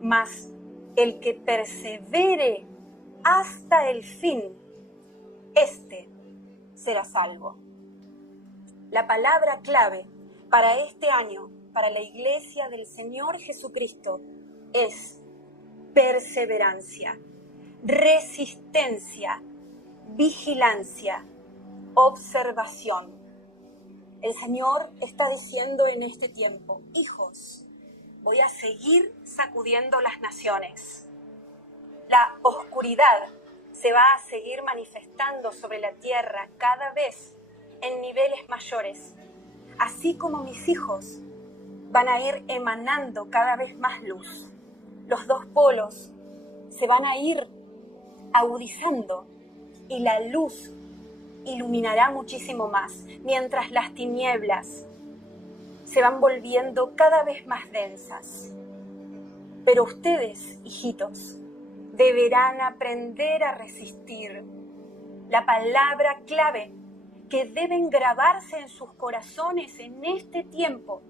mas el que persevere hasta el fin, este será salvo. La palabra clave para este año, para la Iglesia del Señor Jesucristo, es perseverancia, resistencia, vigilancia, observación. El Señor está diciendo en este tiempo: hijos, voy a seguir sacudiendo las naciones. La oscuridad se va a seguir manifestando sobre la tierra cada vez en niveles mayores, así como mis hijos van a ir emanando cada vez más luz. Los dos polos se van a ir agudizando y la luz iluminará muchísimo más, mientras las tinieblas se van volviendo cada vez más densas. Pero ustedes, hijitos, deberán aprender a resistir. La palabra clave que deben grabarse en sus corazones en este tiempo,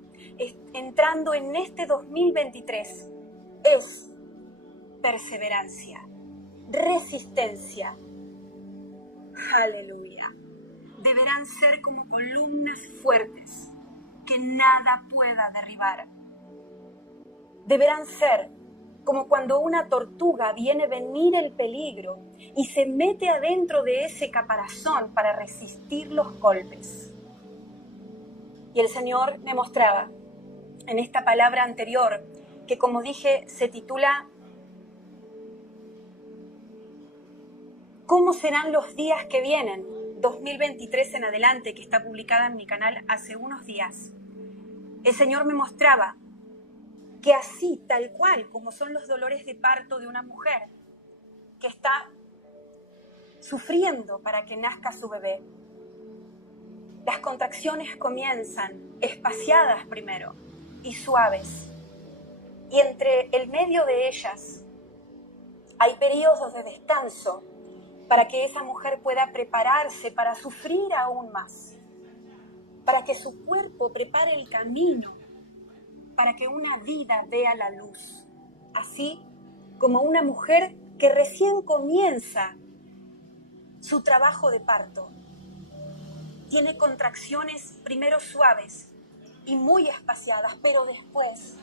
entrando en este 2023, es perseverancia, resistencia. Aleluya. Deberán ser como columnas fuertes que nada pueda derribar. Deberán ser como cuando una tortuga viene venir el peligro y se mete adentro de ese caparazón para resistir los golpes. Y el Señor me mostraba en esta palabra anterior, que como dije se titula ¿Cómo serán los días que vienen? 2023 en adelante, que está publicada en mi canal hace unos días. El Señor me mostraba que así, tal cual como son los dolores de parto de una mujer que está sufriendo para que nazca su bebé, las contracciones comienzan espaciadas primero y suaves, y entre el medio de ellas hay periodos de descanso para que esa mujer pueda prepararse para sufrir aún más, para que su cuerpo prepare el camino, para que una vida vea la luz, así como una mujer que recién comienza su trabajo de parto. Tiene contracciones primero suaves y muy espaciadas, pero después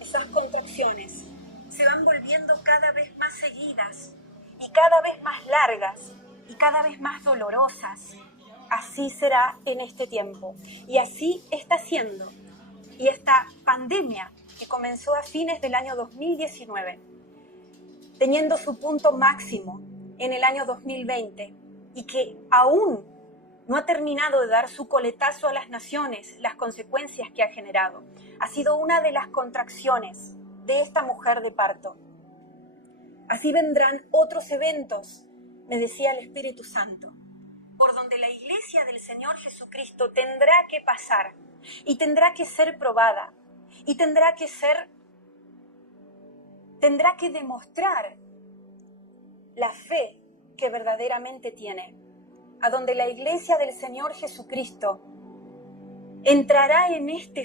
esas contracciones se van volviendo cada vez más seguidas y cada vez más largas y cada vez más dolorosas. Así será en este tiempo y así está siendo. Y esta pandemia que comenzó a fines del año 2019, teniendo su punto máximo en el año 2020 y que aún no ha terminado de dar su coletazo a las naciones, las consecuencias que ha generado, ha sido una de las contracciones de esta mujer de parto. Así vendrán otros eventos, me decía el Espíritu Santo, por donde la Iglesia del Señor Jesucristo tendrá que pasar y tendrá que ser probada y tendrá que demostrar la fe que verdaderamente tiene, a donde la Iglesia del Señor Jesucristo entrará en este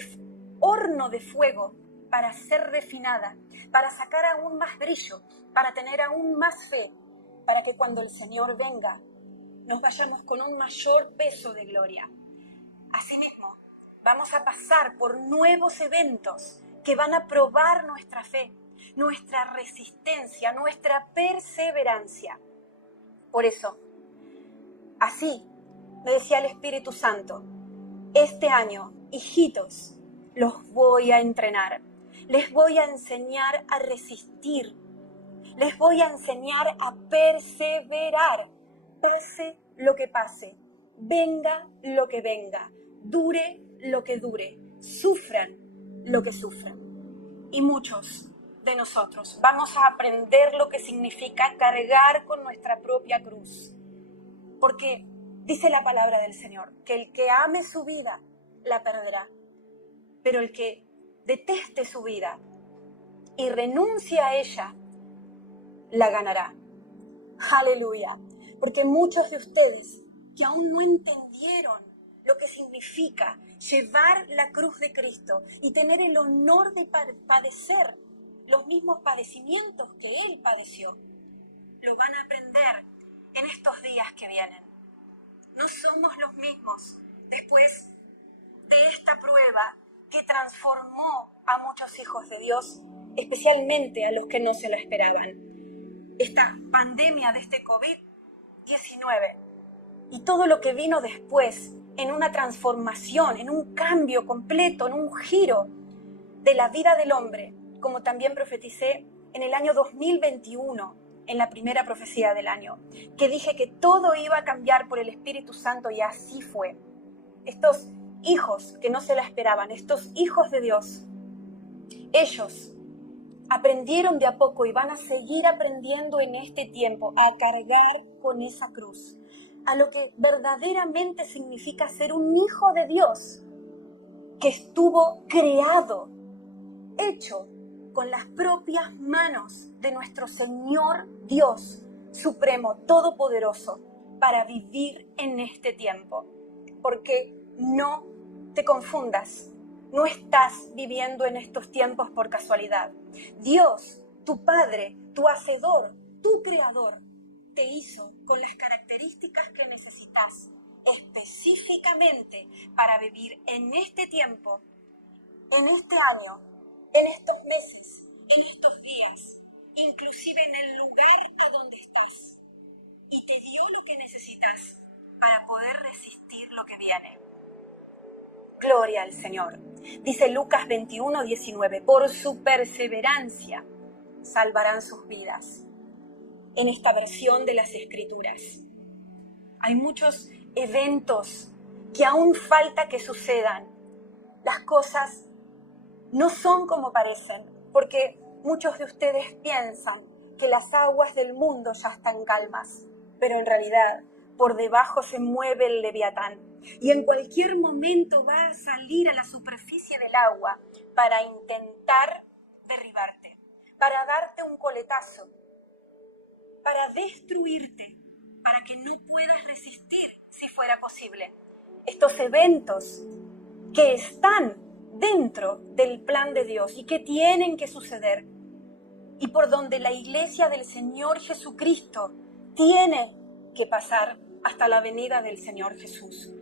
horno de fuego para ser refinada, para sacar aún más brillo, para tener aún más fe, para que cuando el Señor venga nos vayamos con un mayor peso de gloria. Asimismo, vamos a pasar por nuevos eventos que van a probar nuestra fe, nuestra resistencia, nuestra perseverancia. Por eso, así me decía el Espíritu Santo, este año, hijitos, los voy a entrenar, les voy a enseñar a resistir, les voy a enseñar a perseverar, pase lo que pase, venga lo que venga, dure lo que dure, sufran lo que sufran. Y muchos de nosotros vamos a aprender lo que significa cargar con nuestra propia cruz. Porque dice la palabra del Señor, que el que ame su vida, la perderá. Pero el que deteste su vida y renuncie a ella, la ganará. Aleluya. Porque muchos de ustedes que aún no entendieron lo que significa llevar la cruz de Cristo y tener el honor de padecer los mismos padecimientos que Él padeció. Lo van a aprender en estos días que vienen. No somos los mismos después de esta prueba que transformó a muchos hijos de Dios, especialmente a los que no se lo esperaban. Esta pandemia de este COVID-19 y todo lo que vino después en una transformación, en un cambio completo, en un giro de la vida del hombre, como también profeticé en el año 2021, en la primera profecía del año, que dije que todo iba a cambiar por el Espíritu Santo, y así fue. Estos hijos que no se la esperaban, estos hijos de Dios, ellos aprendieron de a poco y van a seguir aprendiendo en este tiempo a cargar con esa cruz, a lo que verdaderamente significa ser un hijo de Dios, que estuvo creado, hecho con las propias manos de nuestro Señor Dios Supremo, Todopoderoso, para vivir en este tiempo. Porque no te confundas, no estás viviendo en estos tiempos por casualidad. Dios, tu Padre, tu Hacedor, tu Creador, te hizo con las características que necesitas específicamente para vivir en este tiempo, en este año, en estos meses, en estos días, inclusive en el lugar a donde estás. Y te dio lo que necesitas para poder resistir lo que viene. Gloria al Señor. Dice Lucas 21:19, por su perseverancia salvarán sus vidas. En esta versión de las Escrituras hay muchos eventos que aún falta que sucedan. Las cosas no son como parecen, porque muchos de ustedes piensan que las aguas del mundo ya están calmas, pero en realidad por debajo se mueve el Leviatán y en cualquier momento va a salir a la superficie del agua para intentar derribarte, para darte un coletazo, para destruirte, para que no puedas resistir si fuera posible. Estos eventos que están dentro del plan de Dios y que tienen que suceder, y por donde la iglesia del Señor Jesucristo tiene que pasar hasta la venida del Señor Jesús.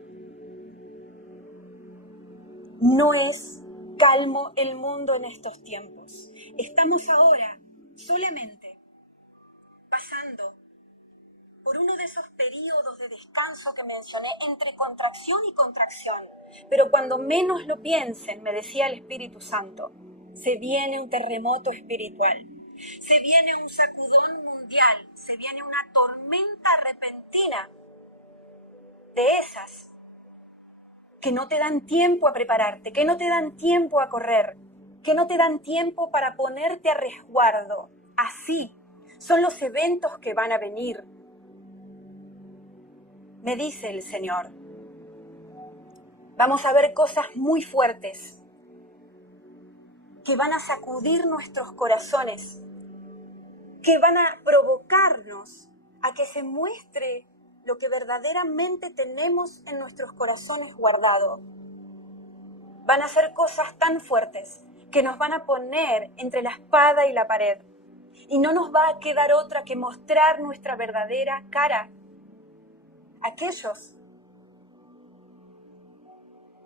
No es calmo el mundo en estos tiempos. Estamos ahora solamente pasando por uno de esos periodos de descanso que mencioné, entre contracción y contracción. Pero cuando menos lo piensen, me decía el Espíritu Santo, se viene un terremoto espiritual, se viene un sacudón mundial, se viene una tormenta repentina de esas que no te dan tiempo a prepararte, que no te dan tiempo a correr, que no te dan tiempo para ponerte a resguardo. Así son los eventos que van a venir. Me dice el Señor, vamos a ver cosas muy fuertes que van a sacudir nuestros corazones, que van a provocarnos a que se muestre lo que verdaderamente tenemos en nuestros corazones guardado. Van a ser cosas tan fuertes que nos van a poner entre la espada y la pared, y no nos va a quedar otra que mostrar nuestra verdadera cara. Aquellos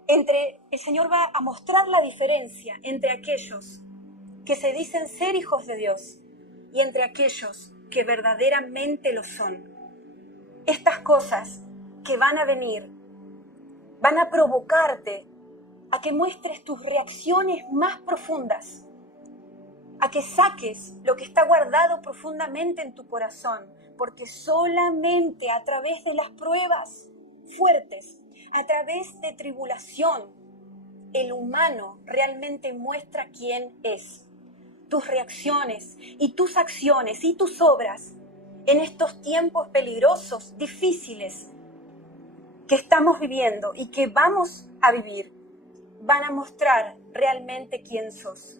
el Señor va a mostrar la diferencia entre aquellos que se dicen ser hijos de Dios y entre aquellos que verdaderamente lo son. Estas cosas que van a venir van a provocarte a que muestres tus reacciones más profundas, a que saques lo que está guardado profundamente en tu corazón, porque solamente a través de las pruebas fuertes, a través de tribulación, el humano realmente muestra quién es. Tus reacciones y tus acciones y tus obras en estos tiempos peligrosos, difíciles que estamos viviendo y que vamos a vivir, van a mostrar realmente quién sos.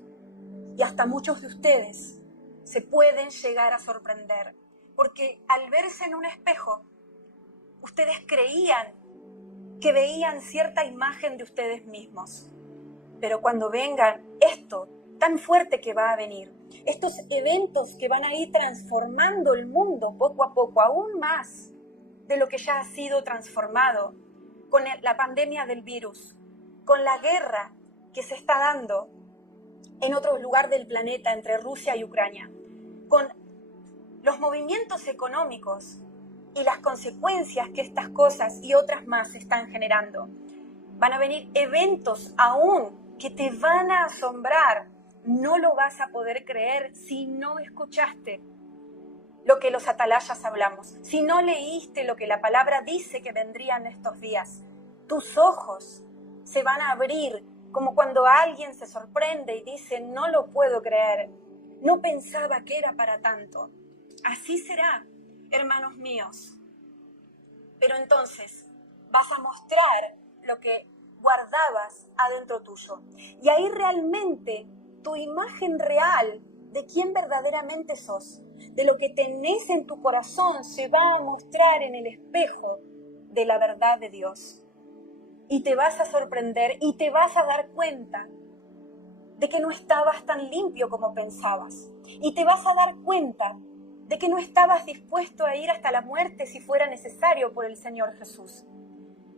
Y hasta muchos de ustedes se pueden llegar a sorprender, porque al verse en un espejo, ustedes creían que veían cierta imagen de ustedes mismos. Pero cuando vengan esto tan fuerte que va a venir, estos eventos que van a ir transformando el mundo poco a poco, aún más de lo que ya ha sido transformado con la pandemia del virus, con la guerra que se está dando en otro lugar del planeta entre Rusia y Ucrania, con los movimientos económicos y las consecuencias que estas cosas y otras más están generando. Van a venir eventos aún que te van a asombrar. No lo vas a poder creer si no escuchaste lo que los atalayas hablamos, si no leíste lo que la palabra dice que vendrían estos días. Tus ojos se van a abrir como cuando alguien se sorprende y dice, no lo puedo creer, no pensaba que era para tanto. Así será, hermanos míos. Pero entonces vas a mostrar lo que guardabas adentro tuyo. Y ahí realmente tu imagen real de quién verdaderamente sos, de lo que tenés en tu corazón, se va a mostrar en el espejo de la verdad de Dios. Y te vas a sorprender y te vas a dar cuenta de que no estabas tan limpio como pensabas. Y te vas a dar cuenta de que no estabas dispuesto a ir hasta la muerte si fuera necesario por el Señor Jesús.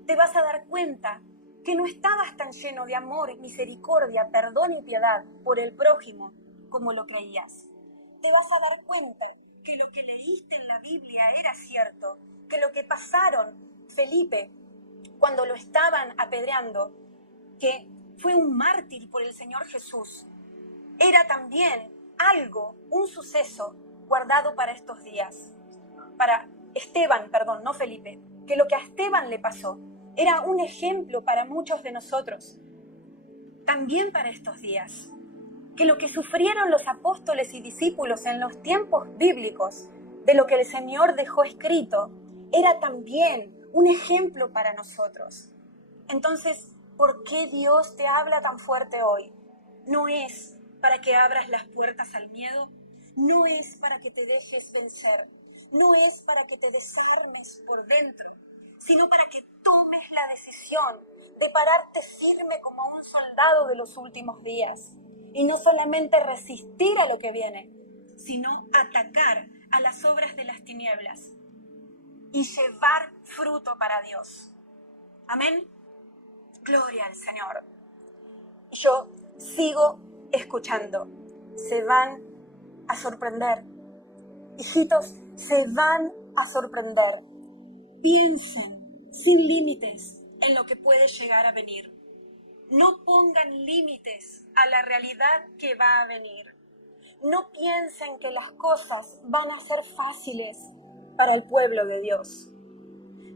Te vas a dar cuenta que no estabas tan lleno de amor, misericordia, perdón y piedad por el prójimo como lo creías. Te vas a dar cuenta que lo que leíste en la Biblia era cierto, que lo que pasaron Felipe cuando lo estaban apedreando, que fue un mártir por el Señor Jesús, era también algo, un suceso guardado para estos días. Para Esteban, perdón, no Felipe, que lo que a Esteban le pasó era un ejemplo para muchos de nosotros, también para estos días. Que lo que sufrieron los apóstoles y discípulos en los tiempos bíblicos, de lo que el Señor dejó escrito, era también un ejemplo para nosotros. Entonces, ¿por qué Dios te habla tan fuerte hoy? No es para que abras las puertas al miedo, no es para que te dejes vencer, no es para que te desarmes por dentro, sino para que tomes la decisión de pararte firme como un soldado de los últimos días y no solamente resistir a lo que viene, sino atacar a las obras de las tinieblas y llevar fruto para Dios. Amén. Gloria al Señor. Y yo sigo escuchando. Se van a sorprender. Hijitos, se van a sorprender. Piensen sin límites en lo que puede llegar a venir. No pongan límites a la realidad que va a venir. No piensen que las cosas van a ser fáciles para el pueblo de Dios.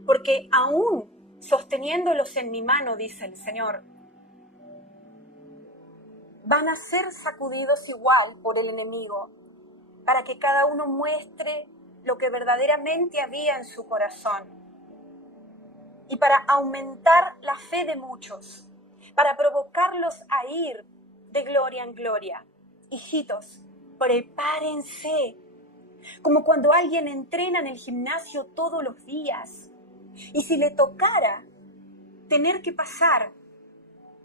Porque aún sosteniéndolos en mi mano, dice el Señor, van a ser sacudidos igual por el enemigo, para que cada uno muestre lo que verdaderamente había en su corazón. Y para aumentar la fe de muchos, para provocarlos a ir de gloria en gloria. Hijitos, prepárense, como cuando alguien entrena en el gimnasio todos los días. Y si le tocara tener que pasar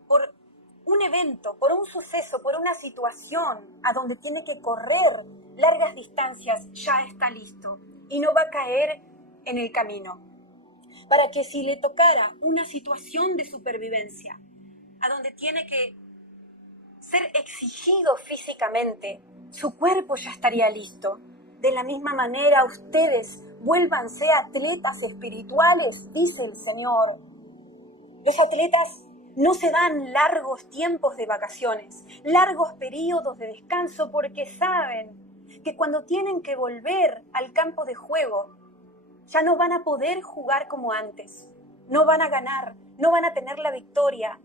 por un evento, por un suceso, por una situación a donde tiene que correr largas distancias, ya está listo y no va a caer en el camino. Para que si le tocara una situación de supervivencia, a donde tiene que ser exigido físicamente, su cuerpo ya estaría listo. De la misma manera, ustedes vuélvanse atletas espirituales, dice el Señor. Los atletas no se dan largos tiempos de vacaciones, largos periodos de descanso, porque saben que cuando tienen que volver al campo de juego, ya no van a poder jugar como antes, no van a ganar, no van a tener la victoria.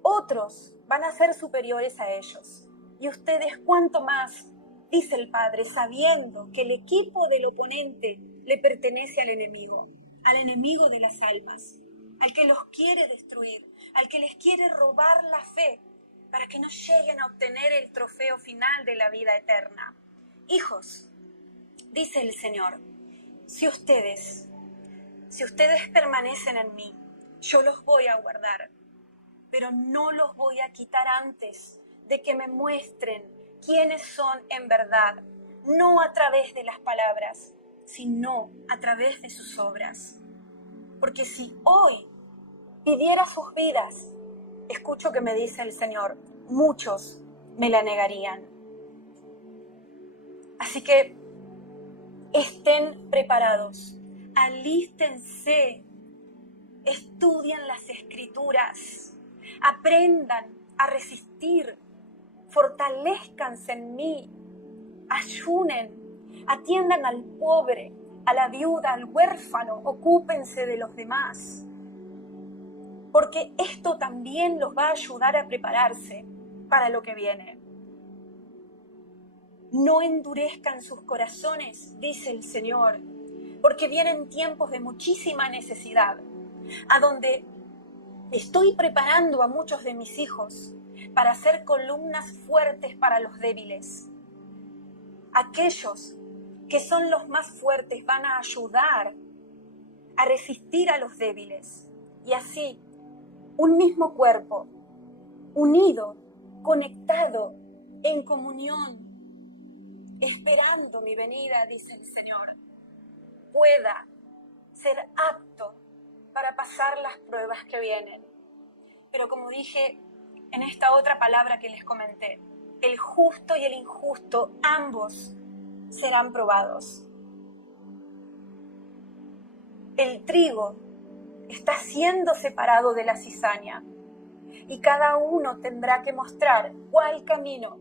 Otros van a ser superiores a ellos. Y ustedes cuánto más, dice el Padre, sabiendo que el equipo del oponente le pertenece al enemigo de las almas, al que los quiere destruir, al que les quiere robar la fe para que no lleguen a obtener el trofeo final de la vida eterna. Hijos, dice el Señor, si ustedes permanecen en mí, yo los voy a guardar, pero no los voy a quitar antes de que me muestren quiénes son en verdad, no a través de las palabras, sino a través de sus obras. Porque si hoy pidiera sus vidas, escucho que me dice el Señor, muchos me la negarían. Así que estén preparados, alístense, estudien las Escrituras, aprendan a resistir, fortalezcanse en mí, ayunen, atiendan al pobre, a la viuda, al huérfano, ocúpense de los demás. Porque esto también los va a ayudar a prepararse para lo que viene. No endurezcan sus corazones, dice el Señor, porque vienen tiempos de muchísima necesidad, a donde estoy preparando a muchos de mis hijos para ser columnas fuertes para los débiles. Aquellos que son los más fuertes van a ayudar a resistir a los débiles. Y así, un mismo cuerpo, unido, conectado, en comunión, esperando mi venida, dice el Señor, pueda ser apto para pasar las pruebas que vienen. Pero como dije en esta otra palabra que les comenté, el justo y el injusto, ambos serán probados. El trigo está siendo separado de la cizaña y cada uno tendrá que mostrar cuál camino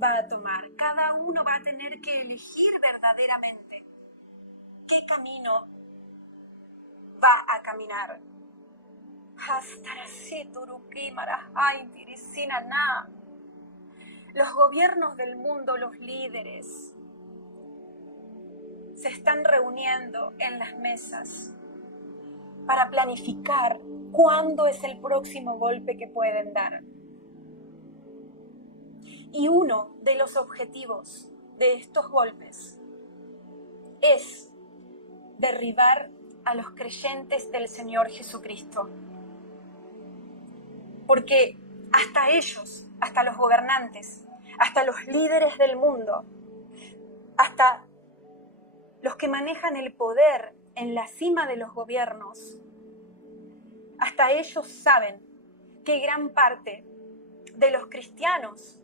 va a tomar. Cada uno va a tener que elegir verdaderamente qué camino va a caminar. Los gobiernos del mundo, los líderes, se están reuniendo en las mesas para planificar cuándo es el próximo golpe que pueden dar. Y uno de los objetivos de estos golpes es derribar a los creyentes del Señor Jesucristo. Porque hasta ellos, hasta los gobernantes, hasta los líderes del mundo, hasta los que manejan el poder en la cima de los gobiernos, hasta ellos saben que gran parte de los cristianos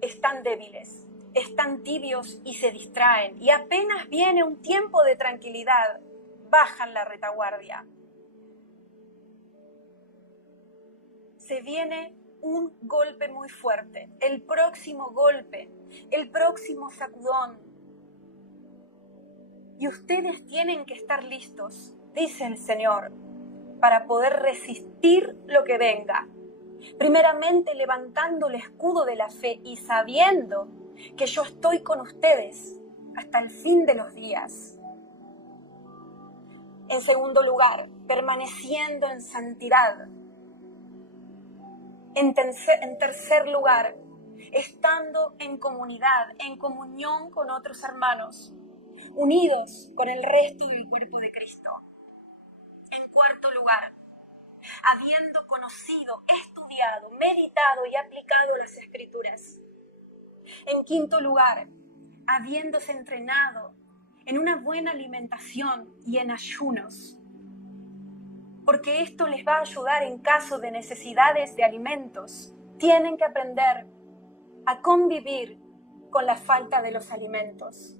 están débiles, están tibios y se distraen. Y apenas viene un tiempo de tranquilidad, bajan la retaguardia. Se viene un golpe muy fuerte, el próximo golpe, el próximo sacudón. Y ustedes tienen que estar listos, dice el Señor, para poder resistir lo que venga. Primeramente levantando el escudo de la fe y sabiendo que yo estoy con ustedes hasta el fin de los días. En segundo lugar, permaneciendo en santidad. En tercer lugar, estando en comunidad, en comunión con otros hermanos, unidos con el resto del cuerpo de Cristo. En cuarto lugar, habiendo conocido, estudiado, meditado y aplicado las Escrituras. En quinto lugar, habiéndose entrenado en una buena alimentación y en ayunos, porque esto les va a ayudar en caso de necesidades de alimentos. Tienen que aprender a convivir con la falta de los alimentos.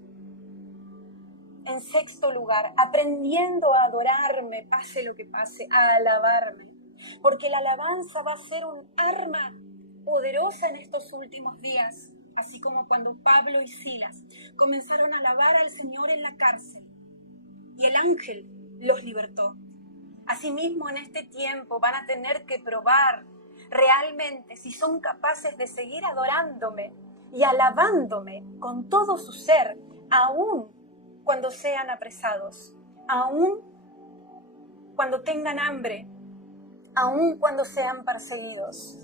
En sexto lugar, aprendiendo a adorarme, pase lo que pase, a alabarme, porque la alabanza va a ser un arma poderosa en estos últimos días, así como cuando Pablo y Silas comenzaron a alabar al Señor en la cárcel y el ángel los libertó. Asimismo, en este tiempo van a tener que probar realmente si son capaces de seguir adorándome y alabándome con todo su ser, aún cuando sean apresados, aún cuando tengan hambre, aún cuando sean perseguidos,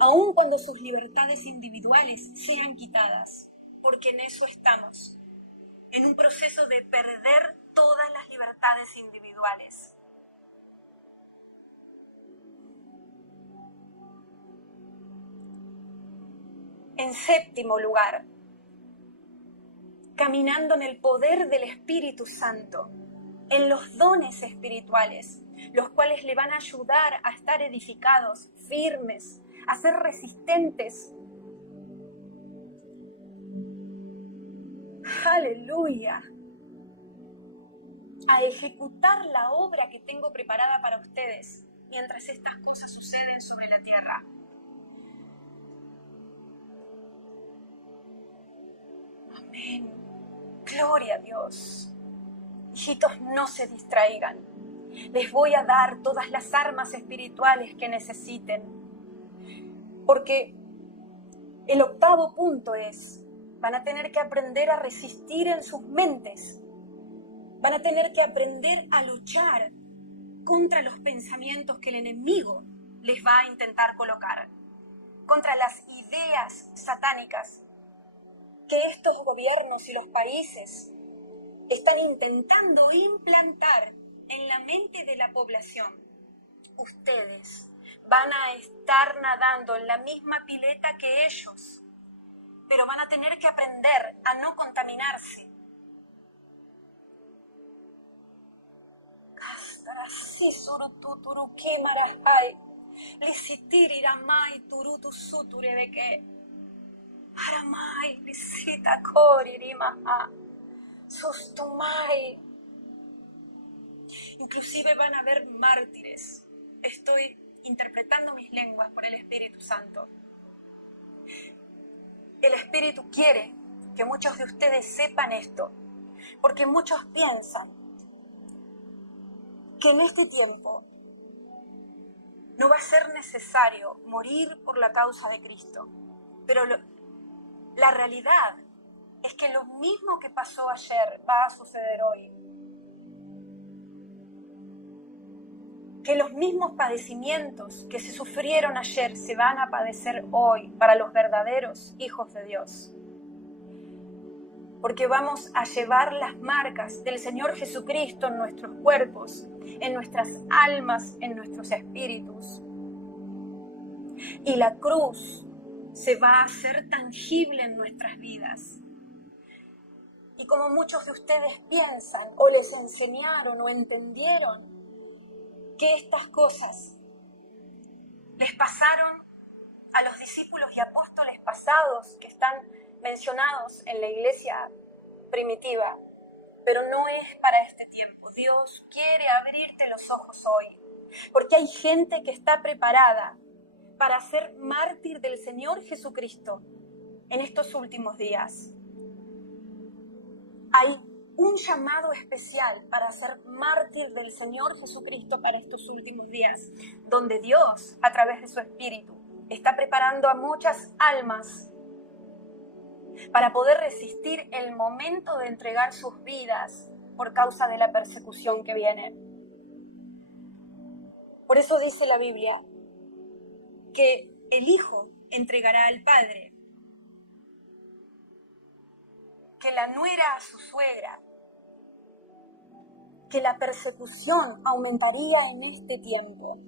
aún cuando sus libertades individuales sean quitadas, porque en eso estamos, en un proceso de perder todas las libertades individuales. En séptimo lugar, caminando en el poder del Espíritu Santo, en los dones espirituales, los cuales le van a ayudar a estar edificados, firmes, a ser resistentes. ¡Aleluya! A ejecutar la obra que tengo preparada para ustedes mientras estas cosas suceden sobre la tierra. Amén. Gloria a Dios. Hijitos, no se distraigan. Les voy a dar todas las armas espirituales que necesiten. Porque el octavo punto es, van a tener que aprender a resistir en sus mentes. Van a tener que aprender a luchar contra los pensamientos que el enemigo les va a intentar colocar. Contra las ideas satánicas que estos gobiernos y los países están intentando implantar en la mente de la población. Ustedes van a estar nadando en la misma pileta que ellos, pero van a tener que aprender a no contaminarse. Inclusive van a haber mártires. Estoy interpretando mis lenguas por el Espíritu Santo. El Espíritu quiere que muchos de ustedes sepan esto, porque muchos piensan que en este tiempo no va a ser necesario morir por la causa de Cristo. Pero la realidad es que lo mismo que pasó ayer va a suceder hoy. Que los mismos padecimientos que se sufrieron ayer se van a padecer hoy para los verdaderos hijos de Dios. Porque vamos a llevar las marcas del Señor Jesucristo en nuestros cuerpos, en nuestras almas, en nuestros espíritus. Y la cruz se va a hacer tangible en nuestras vidas. Y como muchos de ustedes piensan, o les enseñaron, o entendieron, que estas cosas les pasaron a los discípulos y apóstoles pasados que están mencionados en la iglesia primitiva, pero no es para este tiempo. Dios quiere abrirte los ojos hoy, porque hay gente que está preparada para ser mártir del Señor Jesucristo en estos últimos días. Hay un llamado especial para ser mártir del Señor Jesucristo para estos últimos días, donde Dios, a través de su Espíritu, está preparando a muchas almas para poder resistir el momento de entregar sus vidas por causa de la persecución que viene. Por eso dice la Biblia que el Hijo entregará al Padre, que la nuera a su suegra, que la persecución aumentaría en este tiempo.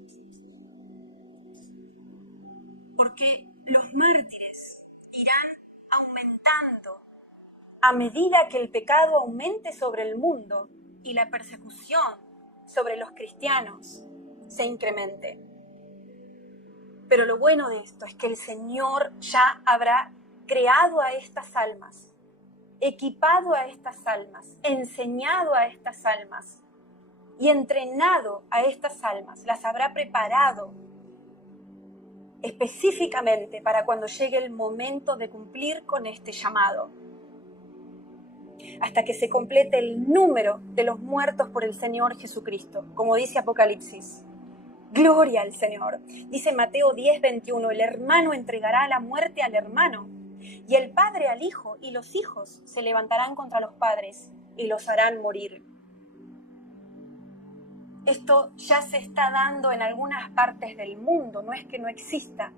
Porque los mártires irán aumentando a medida que el pecado aumente sobre el mundo y la persecución sobre los cristianos se incremente. Pero lo bueno de esto es que el Señor ya habrá creado a estas almas, equipado a estas almas, enseñado a estas almas y entrenado a estas almas. Las habrá preparado específicamente para cuando llegue el momento de cumplir con este llamado, hasta que se complete el número de los muertos por el Señor Jesucristo, como dice Apocalipsis. Gloria al Señor. Dice Mateo 10:21, el hermano entregará la muerte al hermano, y el padre al hijo, y los hijos se levantarán contra los padres y los harán morir. Esto ya se está dando en algunas partes del mundo, no es que no exista.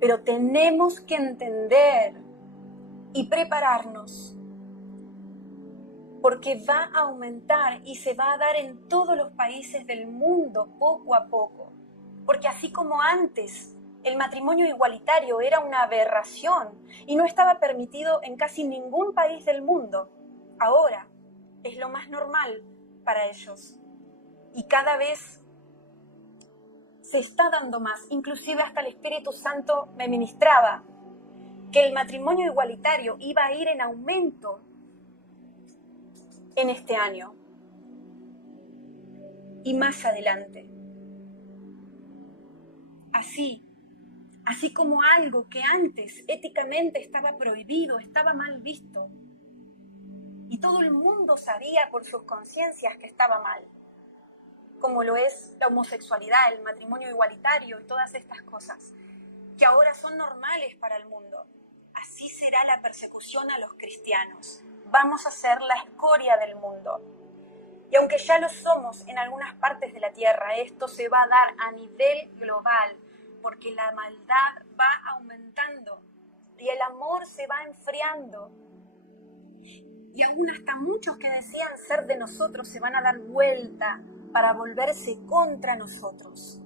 Pero tenemos que entender y prepararnos, porque va a aumentar y se va a dar en todos los países del mundo poco a poco. Porque así como antes El matrimonio igualitario era una aberración y no estaba permitido en casi ningún país del mundo. Ahora es lo más normal para ellos. Y cada vez se está dando más. Inclusive hasta el Espíritu Santo me ministraba que el matrimonio igualitario iba a ir en aumento en este año y más adelante. Así como algo que antes éticamente estaba prohibido, estaba mal visto, y todo el mundo sabía por sus conciencias que estaba mal, como lo es la homosexualidad, el matrimonio igualitario y todas estas cosas, que ahora son normales para el mundo. Así será la persecución a los cristianos. Vamos a ser la escoria del mundo. Y aunque ya lo somos en algunas partes de la tierra, esto se va a dar a nivel global, porque la maldad va aumentando y el amor se va enfriando. Y aún hasta muchos que decían ser de nosotros se van a dar vuelta para volverse contra nosotros.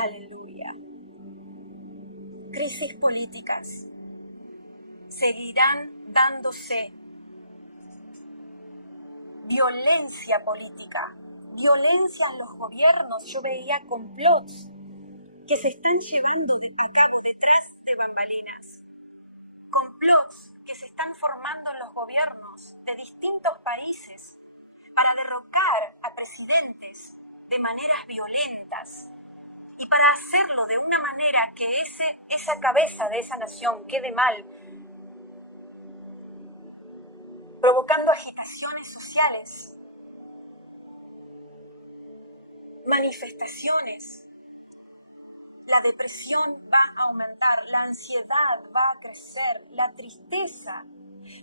Aleluya. Crisis políticas seguirán dándose. Violencia política, violencia en los gobiernos. Yo veía complots que se están llevando a cabo detrás de bambalinas. Complots que se están formando en los gobiernos de distintos países para derrocar a presidentes de maneras violentas y para hacerlo de una manera que esa cabeza de esa nación quede mal, provocando agitaciones sociales, manifestaciones. La depresión va a aumentar, la ansiedad va a crecer, la tristeza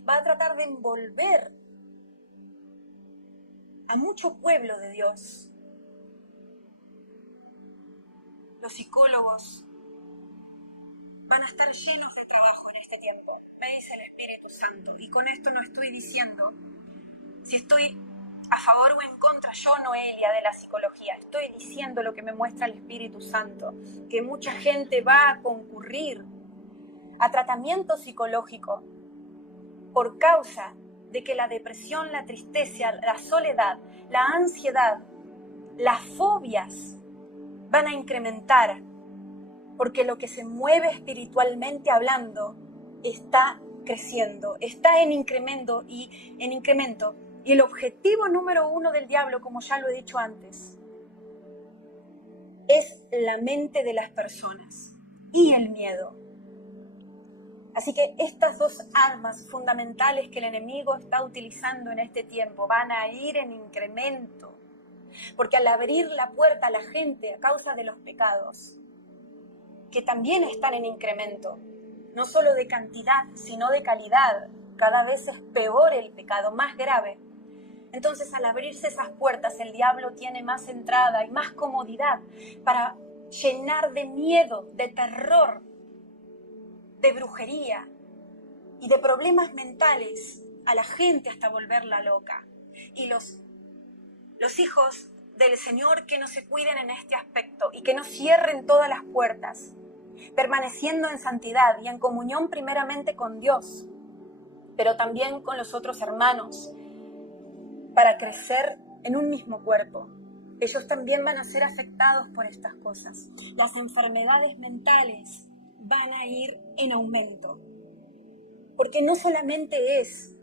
va a tratar de envolver a mucho pueblo de Dios. Los psicólogos van a estar llenos de trabajo en este tiempo, me dice el Espíritu Santo. Y con esto no estoy diciendo si estoy a favor o en contra, yo, Noelia, de la psicología. Estoy diciendo lo que me muestra el Espíritu Santo, que mucha gente va a concurrir a tratamiento psicológico por causa de que la depresión, la tristeza, la soledad, la ansiedad, las fobias van a incrementar, porque lo que se mueve espiritualmente hablando está creciendo, está en incremento y el objetivo número 1 del diablo, como ya lo he dicho antes, es la mente de las personas y el miedo. Así que estas dos armas fundamentales que el enemigo está utilizando en este tiempo van a ir en incremento, porque al abrir la puerta a la gente a causa de los pecados, que también están en incremento, no solo de cantidad, sino de calidad, cada vez es peor el pecado, más grave. Entonces, al abrirse esas puertas, el diablo tiene más entrada y más comodidad para llenar de miedo, de terror, de brujería y de problemas mentales a la gente hasta volverla loca. Y los hijos del Señor que no se cuiden en este aspecto y que no cierren todas las puertas, permaneciendo en santidad y en comunión primeramente con Dios, pero también con los otros hermanos, para crecer en un mismo cuerpo. Ellos también van a ser afectados por estas cosas. Las enfermedades mentales van a ir en aumento, porque no solamente es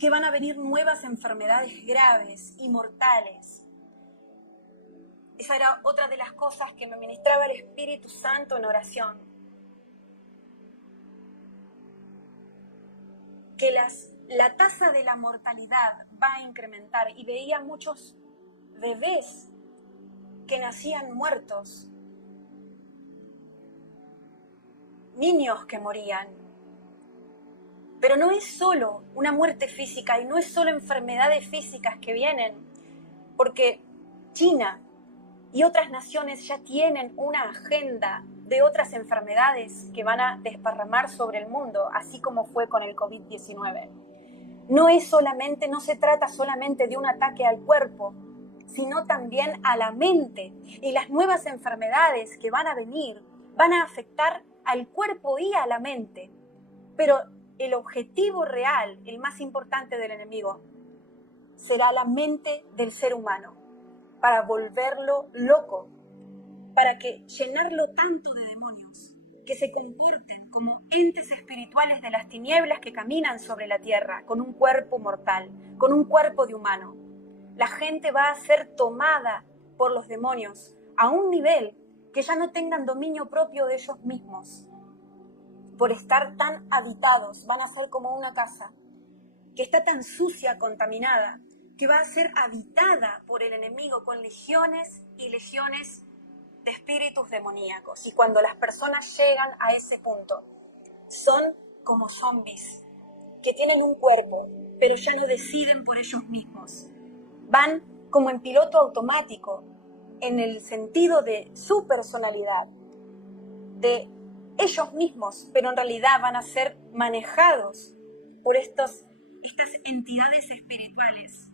que van a venir nuevas enfermedades graves y mortales. Esa era otra de las cosas que me ministraba el Espíritu Santo en oración. Que la tasa de la mortalidad va a incrementar y veía muchos bebés que nacían muertos, niños que morían. Pero no es solo una muerte física y no es solo enfermedades físicas que vienen, porque China y otras naciones ya tienen una agenda de otras enfermedades que van a desparramar sobre el mundo, así como fue con el COVID-19. No se trata solamente de un ataque al cuerpo, sino también a la mente. Y las nuevas enfermedades que van a venir van a afectar al cuerpo y a la mente. Pero el objetivo real, el más importante del enemigo, será la mente del ser humano, para volverlo loco, para que llenarlo tanto de demonios, que se comporten como entes espirituales de las tinieblas que caminan sobre la tierra, con un cuerpo mortal, con un cuerpo de humano. La gente va a ser tomada por los demonios a un nivel que ya no tengan dominio propio de ellos mismos. Por estar tan habitados, van a ser como una casa que está tan sucia, contaminada, que va a ser habitada por el enemigo con legiones y legiones de espíritus demoníacos. Y cuando las personas llegan a ese punto, son como zombies, que tienen un cuerpo, pero ya no deciden por ellos mismos. Van como en piloto automático, en el sentido de su personalidad, de ellos mismos, pero en realidad van a ser manejados por estas entidades espirituales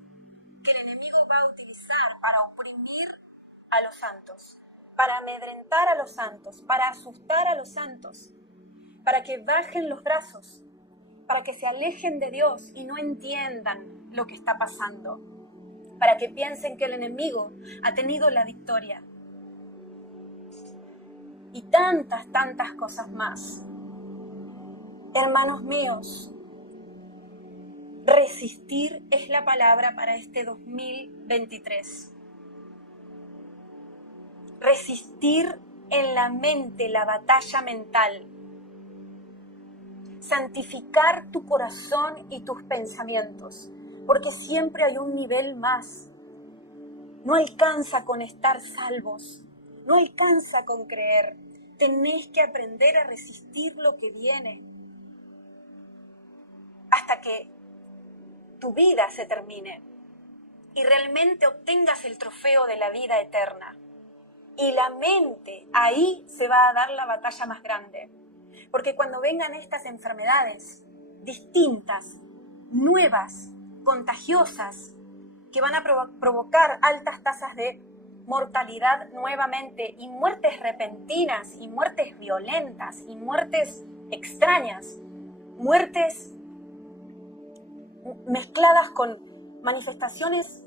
que el enemigo va a utilizar para oprimir a los santos, para amedrentar a los santos, para asustar a los santos, para que bajen los brazos, para que se alejen de Dios y no entiendan lo que está pasando, para que piensen que el enemigo ha tenido la victoria. Y tantas cosas más. Hermanos míos, resistir es la palabra para este 2023. Resistir en la mente, la batalla mental. Santificar tu corazón y tus pensamientos, porque siempre hay un nivel más. No alcanza con estar salvos, no alcanza con creer. Tenés que aprender a resistir lo que viene hasta que tu vida se termine y realmente obtengas el trofeo de la vida eterna. Y la mente, ahí se va a dar la batalla más grande. Porque cuando vengan estas enfermedades distintas, nuevas, contagiosas, que van a provocar altas tasas de mortalidad nuevamente y muertes repentinas y muertes violentas y muertes extrañas, muertes mezcladas con manifestaciones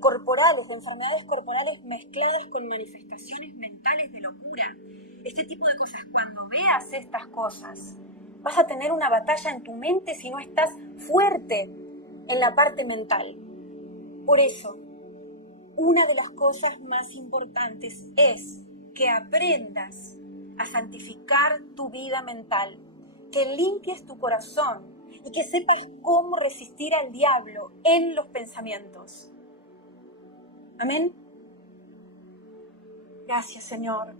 corporales, de enfermedades corporales mezcladas con manifestaciones mentales de locura. Este tipo de cosas, cuando veas estas cosas, vas a tener una batalla en tu mente si no estás fuerte en la parte mental. Por eso, una de las cosas más importantes es que aprendas a santificar tu vida mental, que limpies tu corazón y que sepas cómo resistir al diablo en los pensamientos. Amén. Gracias, Señor.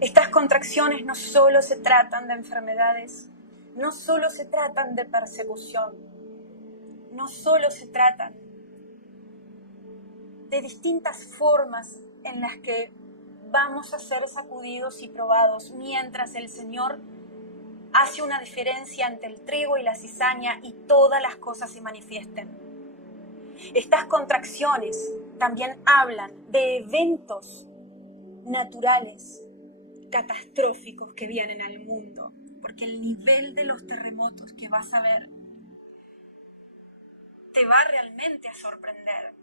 Estas contracciones no solo se tratan de enfermedades, no solo se tratan de persecución, no solo se tratan de distintas formas en las que vamos a ser sacudidos y probados mientras el Señor hace una diferencia entre el trigo y la cizaña y todas las cosas se manifiesten. Estas contracciones también hablan de eventos naturales, catastróficos que vienen al mundo, porque el nivel de los terremotos que vas a ver te va realmente a sorprender.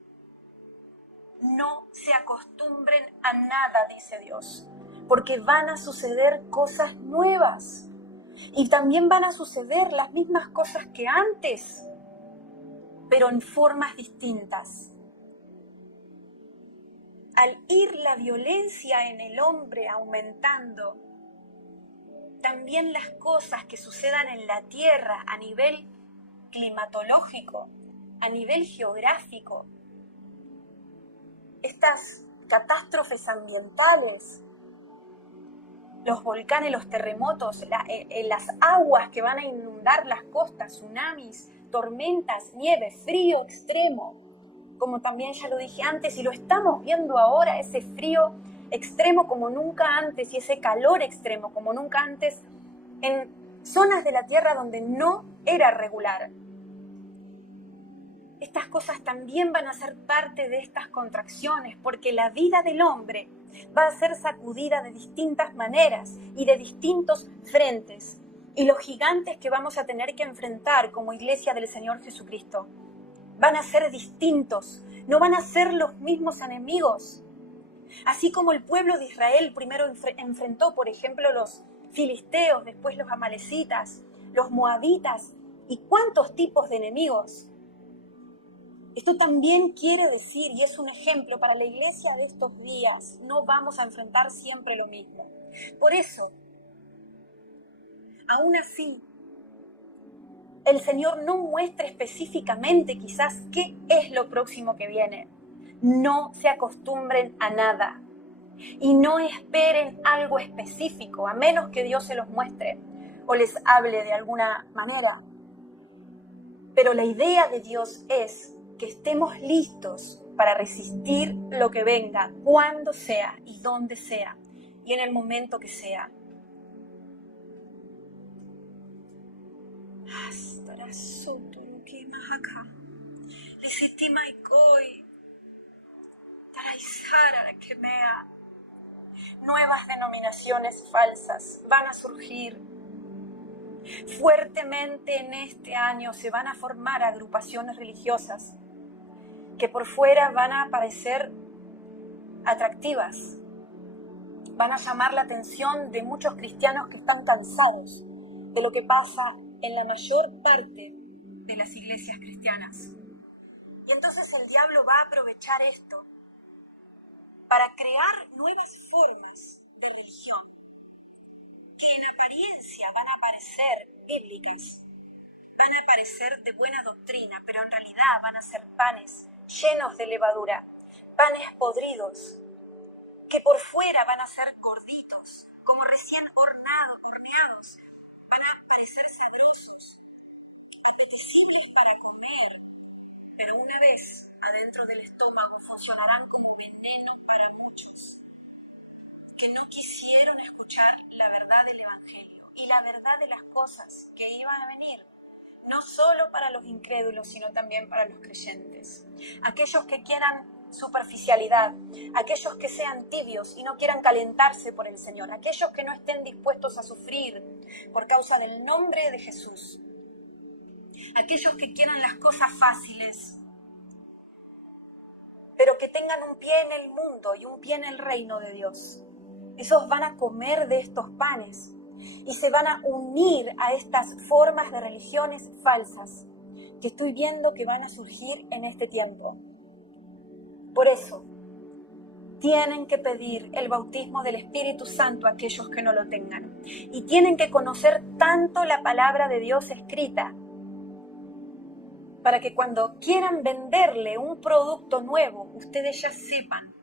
No se acostumbren a nada, dice Dios, porque van a suceder cosas nuevas y también van a suceder las mismas cosas que antes, pero en formas distintas. Al ir la violencia en el hombre aumentando, también las cosas que sucedan en la tierra a nivel climatológico, a nivel geográfico, estas catástrofes ambientales, los volcanes, los terremotos, las aguas que van a inundar las costas, tsunamis, tormentas, nieve, frío extremo, como también ya lo dije antes y lo estamos viendo ahora, ese frío extremo como nunca antes y ese calor extremo como nunca antes en zonas de la tierra donde no era regular. Estas cosas también van a ser parte de estas contracciones, porque la vida del hombre va a ser sacudida de distintas maneras y de distintos frentes. Y los gigantes que vamos a tener que enfrentar como iglesia del Señor Jesucristo van a ser distintos, no van a ser los mismos enemigos. Así como el pueblo de Israel primero enfrentó, por ejemplo, los filisteos, después los amalecitas, los moabitas y cuántos tipos de enemigos. Esto también quiero decir, y es un ejemplo para la iglesia de estos días, no vamos a enfrentar siempre lo mismo. Por eso, aún así, el Señor no muestra específicamente quizás qué es lo próximo que viene. No se acostumbren a nada y no esperen algo específico, a menos que Dios se los muestre o les hable de alguna manera. Pero la idea de Dios es que estemos listos para resistir lo que venga, cuando sea y donde sea, y en el momento que sea. Nuevas denominaciones falsas van a surgir. Fuertemente en este año se van a formar agrupaciones religiosas que por fuera van a parecer atractivas, van a llamar la atención de muchos cristianos que están cansados de lo que pasa en la mayor parte de las iglesias cristianas. Y entonces el diablo va a aprovechar esto para crear nuevas formas de religión que en apariencia van a parecer bíblicas, van a parecer de buena doctrina, pero en realidad van a ser panes llenos de levadura, panes podridos, que por fuera van a ser gorditos, como recién horneados, van a parecer sabrosos, apetecibles para comer, pero una vez adentro del estómago funcionarán como veneno para muchos que no quisieron escuchar la verdad del Evangelio y la verdad de las cosas que iban a venir, no solo para los incrédulos, sino también para los creyentes. Aquellos que quieran superficialidad, aquellos que sean tibios y no quieran calentarse por el Señor, aquellos que no estén dispuestos a sufrir por causa del nombre de Jesús, aquellos que quieran las cosas fáciles, pero que tengan un pie en el mundo y un pie en el reino de Dios. Esos van a comer de estos panes y se van a unir a estas formas de religiones falsas que estoy viendo que van a surgir en este tiempo. Por eso, tienen que pedir el bautismo del Espíritu Santo a aquellos que no lo tengan. Y tienen que conocer tanto la palabra de Dios escrita para que cuando quieran venderle un producto nuevo, ustedes ya sepan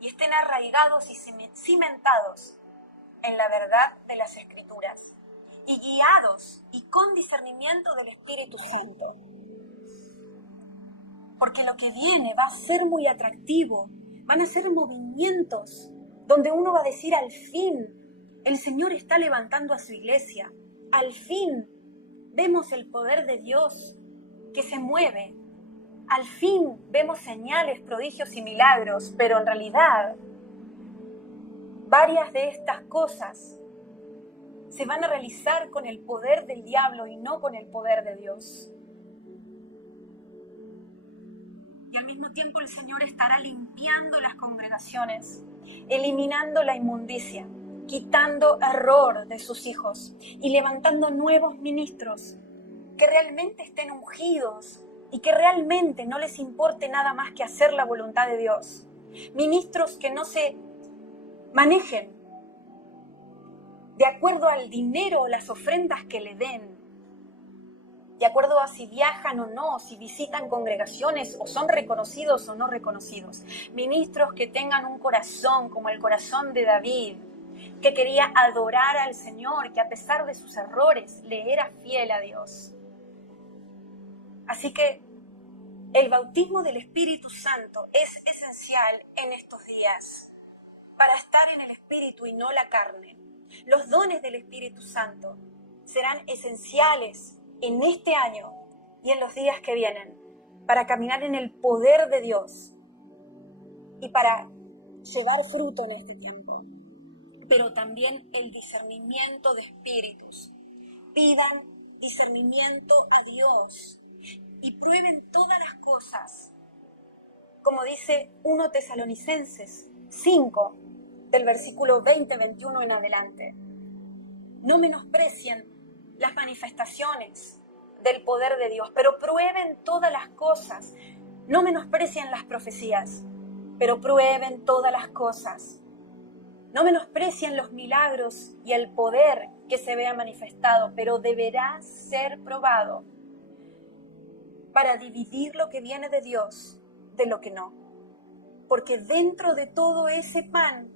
y estén arraigados y cimentados en la verdad de las Escrituras y guiados y con discernimiento del Espíritu Santo. Porque lo que viene va a ser muy atractivo, van a ser movimientos donde uno va a decir al fin, el Señor está levantando a su iglesia, al fin vemos el poder de Dios que se mueve. Al fin vemos señales, prodigios y milagros, pero en realidad varias de estas cosas se van a realizar con el poder del diablo y no con el poder de Dios. Y al mismo tiempo el Señor estará limpiando las congregaciones, eliminando la inmundicia, quitando error de sus hijos y levantando nuevos ministros que realmente estén ungidos y que realmente no les importe nada más que hacer la voluntad de Dios. Ministros que no se manejen de acuerdo al dinero o las ofrendas que le den, de acuerdo a si viajan o no, si visitan congregaciones o son reconocidos o no reconocidos. Ministros que tengan un corazón como el corazón de David, que quería adorar al Señor, que a pesar de sus errores le era fiel a Dios. Así que el bautismo del Espíritu Santo es esencial en estos días. para estar en el Espíritu y no la carne. Los dones del Espíritu Santo serán esenciales en este año y en los días que vienen para caminar en el poder de Dios y para llevar fruto en este tiempo. Pero también el discernimiento de espíritus. Pidan discernimiento a Dios y prueben todas las cosas. Como dice 1 Tesalonicenses 5, del versículo 20-21 en adelante. No menosprecien las manifestaciones del poder de Dios, pero prueben todas las cosas. No menosprecien las profecías, pero prueben todas las cosas. No menosprecien los milagros y el poder que se vea manifestado, pero deberá ser probado para dividir lo que viene de Dios de lo que no. Porque dentro de todo ese pan,